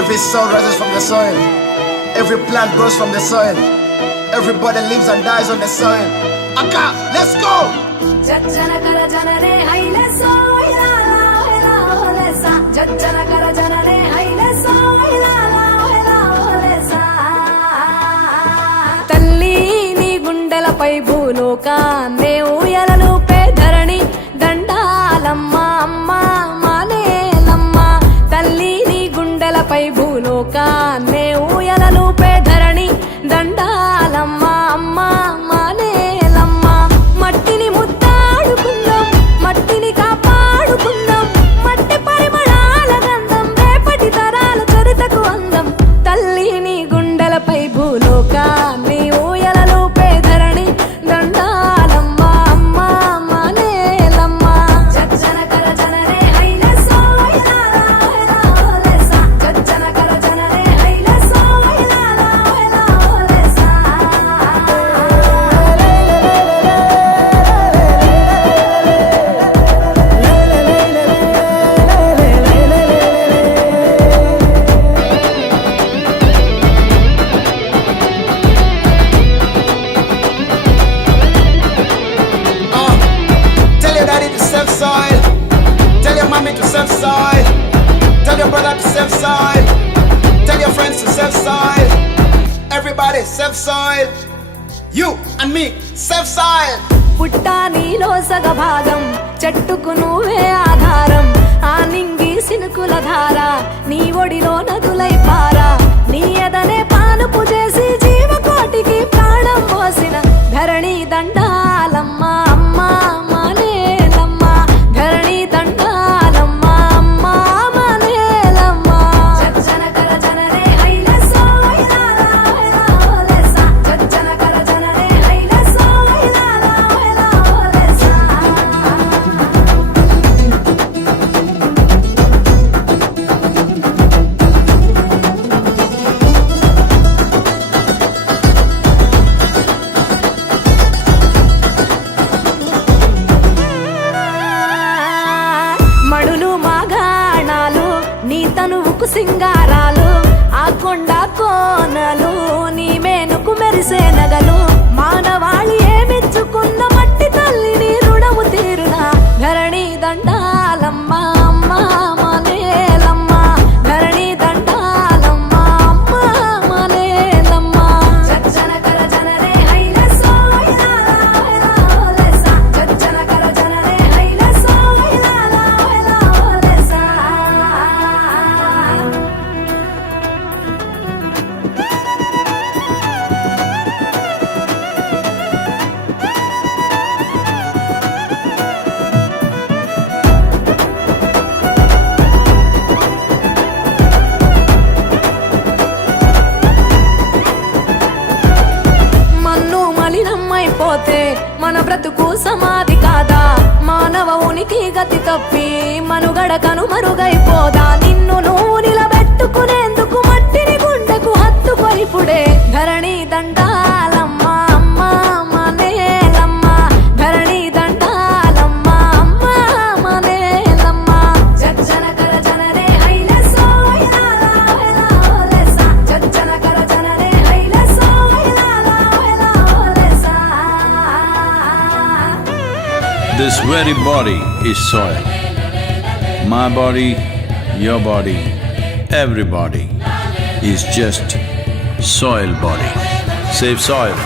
Every soul rises from the soil. Every plant grows from the soil. Everybody lives and dies on the soil. Akka, let's go! Jajjana kara janare haile so ila la hole sa. Jajjana kara janare haile so ila la hole sa. తల్లి నీ గుండెలపై భూలోకాన్నే ఊయలలుపే ధరణి దండాలమ్మ అమ్మ మానేలమ్మ. తల్లి నీ గుండెలపై భూలోకాన్నే ఊయలలుపే ధరణి దండాలమ్మ అమ్మ మానేలమ్మ. మట్టిని ముద్దాడుకుందాం, మట్టిని కాపాడుకుందాం, మట్టి పరిమళాల గంధం రేపటి తరాల చరితకు అందం. తల్లి నీ గుండెలపై భూలోకాన్ని ఊయలలుపే ధరణి దండాలమ్మ అమ్మ మానేలమ్మ. జజ్జన కర జనరే హైలే సో ఇలా లా హోలే సా. జజ్జన కర జనరే హైలే సో ఇలా లా హోలే సా. Tell your daddy to serve soil. Tell your mommy to serve soil. Tell your brother to serve soil. Tell your friends to serve soil. Everybody serve soil. You and me serve soil. పుట్టా నీలో సగభాగం, చెట్టుకు నువ్వే ఆధారం. ఆ నింగి సినుకుల ధార, నీ ఒడిలో నదులై పారా. నీ ఎదనే పానుపు చేసి జీవకోటికి ప్రాణం పోసిన ధరణి దండాలమ్మ అమ్మ మానేలమ్మ. ధరణి దండాలమ్మ అమ్మ మానేలమ్మ. జజ్జన కర జనరే హైలే సో ఇలా లా హోలే సా. జజ్జన కర జనరే హైలే సో ఇలా లా హోలే సా. మడులు మాగాణాలు నీ తనువుకు సింగారాలు. ఆ కొండ కోనలు నీ మేనుకు మెరిసే నగలు. మానవాళి ఏమిచ్చుకున్న మట్టి తల్లిని రుణము తీరున ధరణి దండాలమ్మ అమ్మ మానేలమ్మ. ధరణి దండాలమ్మ అమ్మ మానేలమ్మ. జజ్జన కర జనరే హైలే సో ఇలా లా హోలే సా. జజ్జన కర జనరే హైలే సో ఇలా లా హోలే సా. మన్ను మలినమైపోతే మన బ్రతుకు సమాధి కాదా? మానవ ఉనికి గతి తప్పి మనుగడ కనుమరుగైపోదా? నిన్ను నువ్వు నిలబెట్టుకునేందుకు మట్టిని గుండెకు హత్తుకొనిపుడే ధరణి దండాలమ్మ అమ్మ మానేలమ్మ. ధరణి దండాలమ్మ అమ్మ మానేలమ్మ. జజ్జన కర జనరే హైలే సో ఇలా లా హోలే సా. జజ్జన కర జనరే హైలే సో ఇలా లా హోలే సా. This very body is soil. My body, your body, everybody is just soil body. Save soil.